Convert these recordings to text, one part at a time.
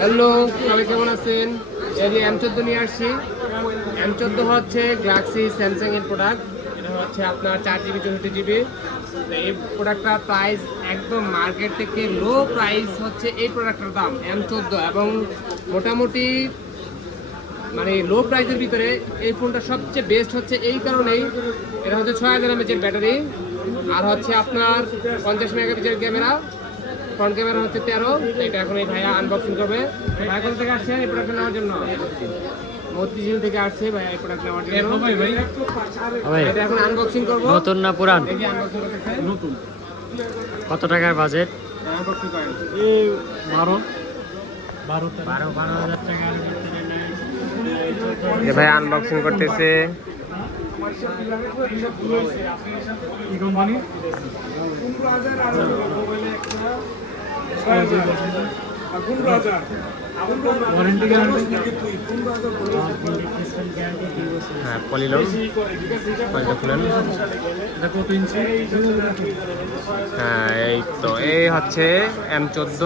Hello, সবাই কেমন আছেন? এই এম চোদ্দ নিয়ে আসছি। এম চোদ্দ হচ্ছে গ্যালাক্সি স্যামসাং এর প্রোডাক্ট এটা হচ্ছে আপনার চার জিবি চৌষট্টি জিবি এই প্রোডাক্টটার প্রাইস একদম মার্কেট থেকে লো প্রাইস হচ্ছে এই প্রোডাক্টটার দাম এম চোদ্দ এবং মোটামুটি মানে লো প্রাইসের ভিতরে এই ফোনটা সবচেয়ে বেস্ট হচ্ছে এই কারণেই। এটা হচ্ছে ছয় হাজার এমএচের ব্যাটারি আর হচ্ছে আপনার পঞ্চাশ mega megapixel camera front camera হচ্ছে তেরো। এটা এখন এই ভাইয়া আনবক্সিং করবে। ভাই কোথা থেকে আসছেন এই প্রোডাক্ট নেওয়ার জন্য? মতিঝিল থেকে আসছে ভাইয়া এই প্রোডাক্ট নেওয়ার জন্য। ভাই এটা এখন আনবক্সিং করব। নতুন না পুরান? নতুন। কত টাকার বাজেট আনবক্সিং করেন। বারো। বারো বারো বারো হাজার টাকা। যে ভাই আনবক্সিং করতেছে। কি কোম্পানি? ওয়ারেন্টি গ্যারান্টি হ্যাঁ পলিলম পলিটা খুলেন। এটা কত ইঞ্চি? হ্যাঁ এই তো এই হচ্ছে এম চোদ্দ।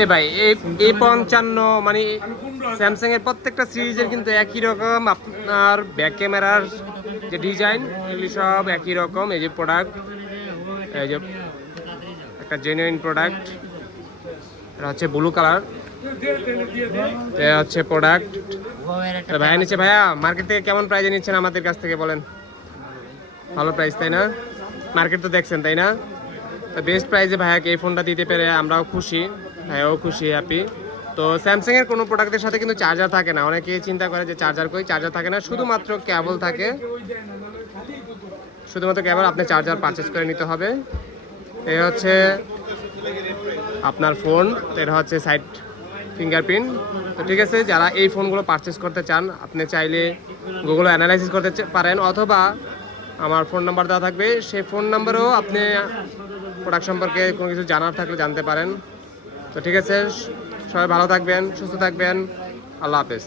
এ ভাই এই এই পঞ্চান্ন মানে স্যামসাং এর প্রত্যেকটা সিরিজের কিন্তু একই রকম। আপনার ব্যাক ক্যামেরার যে ডিজাইন এগুলি সব একই রকম। এই যে প্রোডাক্ট এই যে একটা জেনুইন প্রোডাক্ট এটা হচ্ছে ব্লু কালার এটা হচ্ছে প্রোডাক্ট ভাইয়া নিচ্ছে। ভাইয়া মার্কেট থেকে কেমন প্রাইজে নিচ্ছেন আমাদের কাছ থেকে বলেন? ভালো প্রাইস তাই না? মার্কেট তো দেখছেন, তাই না? তো বেস্ট প্রাইসে ভাইয়াকে এই ফোনটা দিতে পেরে আমরাও খুশি। ভাইয়াও খুশি হ্যাপি তো স্যামসাং এর কোনো প্রোডাক্টের সাথে কিন্তু চার্জার থাকে না। অনেকে চিন্তা করে যে চার্জার কই? চার্জার থাকে না। শুধুমাত্র কেবল থাকে। শুধুমাত্র কেবল আপনি চার্জার পারচেস করে নিতে হবে। এই হচ্ছে আপনার ফোন এটা হচ্ছে সাইড ফিঙ্গারপ্রিন্ট তো ঠিক আছে, যারা এই ফোনগুলো পারচেস করতে চান, আপনি চাইলে গুগল অ্যানালাইসিস করতে পারেন, অথবা আমার ফোন নাম্বার দেওয়া থাকবে। সেই ফোন নাম্বারেও আপনি প্রোডাক্ট সম্পর্কে কোনো কিছু জানার থাকলে জানতে পারেন। তো ঠিক আছে, সবাই ভালো থাকবেন, সুস্থ থাকবেন। আল্লাহ হাফেজ।